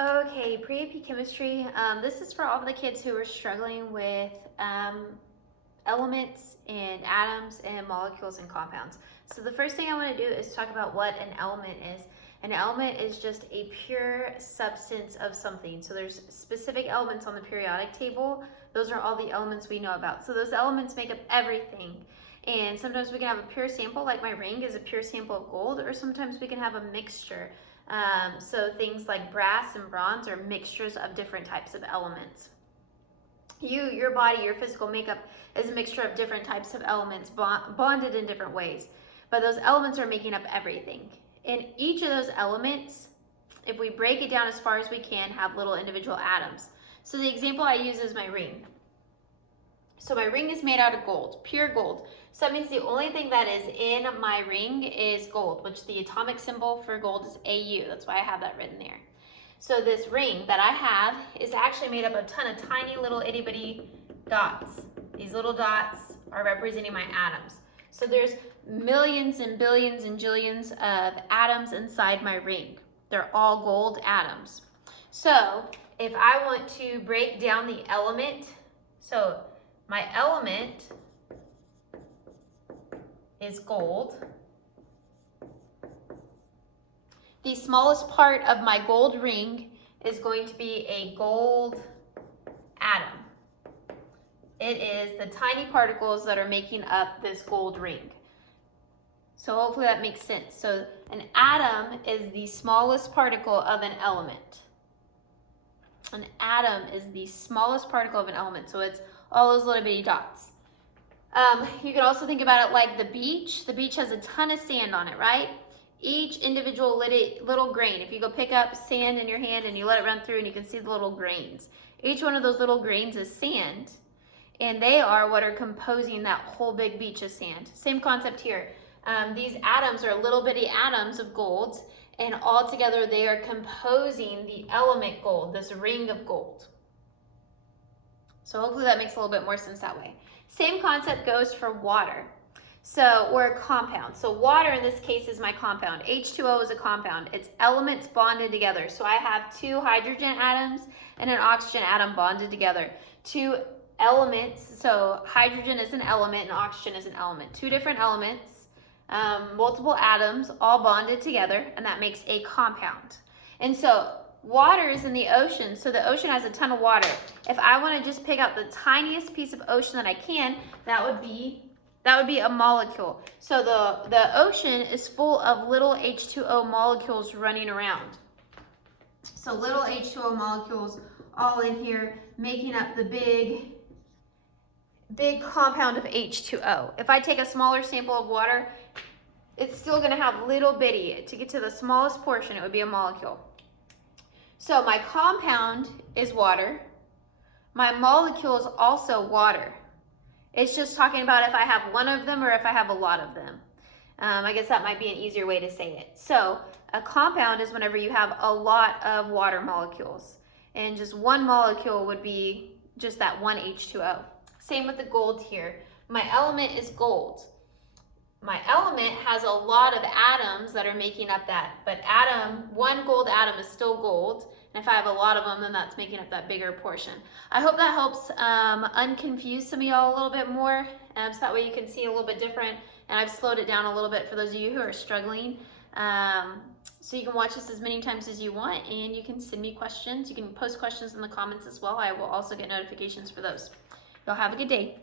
Okay, pre-AP chemistry. This is for all of the kids who are struggling with elements and atoms and molecules and compounds. So the first thing I want to do is talk about what an element is. An element is just a pure substance of something. So there's specific elements on the periodic table. Those are all the elements we know about. So those elements make up everything. And sometimes we can have a pure sample, like my ring is a pure sample of gold, or sometimes we can have a mixture. So things like brass and bronze are mixtures of different types of elements. Your body, your physical makeup is a mixture of different types of elements bonded in different ways. But those elements are making up everything. And each of those elements, if we break it down as far as we can, have little individual atoms. So the example I use is my ring. So my ring is made out of gold, pure gold. So that means the only thing that is in my ring is gold, which the atomic symbol for gold is AU. That's why I have that written there. So this ring that I have is actually made up of a ton of tiny little itty bitty dots. These little dots are representing my atoms. So there's millions and billions and jillions of atoms inside my ring. They're all gold atoms. So if I want to break down the element, so my element is gold. The smallest part of my gold ring is going to be a gold atom. It is the tiny particles that are making up this gold ring. So hopefully that makes sense. So an atom is the smallest particle of an element. An atom is the smallest particle of an element. So it's all those little bitty dots. You can also think about it like the beach. The beach has a ton of sand on it, right? Each individual little grain. If you go pick up sand in your hand and you let it run through and you can see the little grains. Each one of those little grains is sand. And they are what are composing that whole big beach of sand. Same concept here. These atoms are little bitty atoms of gold. And all together they are composing the element gold, this ring of gold. So hopefully that makes a little bit more sense that way. Same concept goes for water. So, or a compound. So water in this case is my compound. H2O is a compound. It's elements bonded together. So I have two hydrogen atoms and an oxygen atom bonded together. Two elements, so hydrogen is an element and oxygen is an element. Two different elements, multiple atoms all bonded together, and that makes a compound. And so water is in the ocean, so the ocean has a ton of water. If I want to just pick out the tiniest piece of ocean that I can, that would be a molecule. So the ocean is full of little H2O molecules running around. So little H2O molecules all in here making up the big compound of H2O. If I take a smaller sample of water, it's still going to have little bitty. To get to the smallest portion, it would be a molecule. So my compound is water. My molecule is also water. It's just talking about if I have one of them or if I have a lot of them. I guess that might be an easier way to say it. So a compound is whenever you have a lot of water molecules. And just one molecule would be just that one H2O. Same with the gold here. My element is gold. My element has a lot of atoms that are making up that, but one gold atom is still gold, and if I have a lot of them, then that's making up that bigger portion. I hope that helps unconfuse some of y'all a little bit more, so that way you can see a little bit different, and I've slowed it down a little bit for those of you who are struggling. So you can watch this as many times as you want, and you can send me questions. You can post questions in the comments as well. I will also get notifications for those. Y'all have a good day.